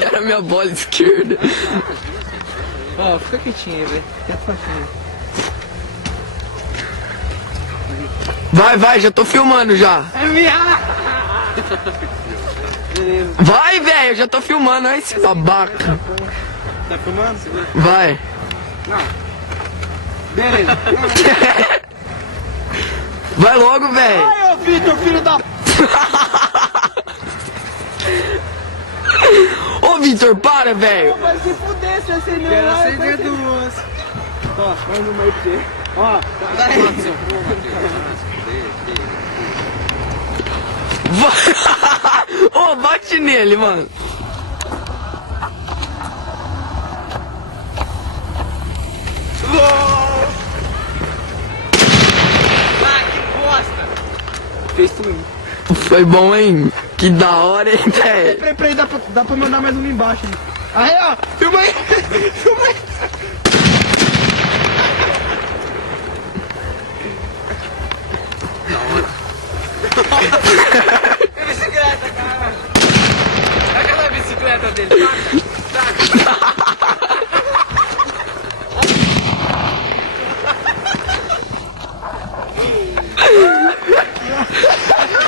Era minha bola esquerda. Ó, fica quietinho aí, velho. Fica quietinho. Vai, já tô filmando já. É minha! Beleza. Vai, velho, eu já tô filmando, olha esse babaca. Tá filmando? Vai. Não. Beleza. Vai logo, velho. Ai, ô Vitor, filho da... Ô, Vitor, para, velho. Vai se fuder se acender o ar. Quero acender duas. Ó, vai no meio pra você. Ó, Ô, bate nele, mano. Ah, que bosta! Fez tu mesmo. Foi bom, hein? Que da hora, hein, velho? Peraí, dá pra mandar mais um embaixo. Aí, ó, filma aí! Filma aí!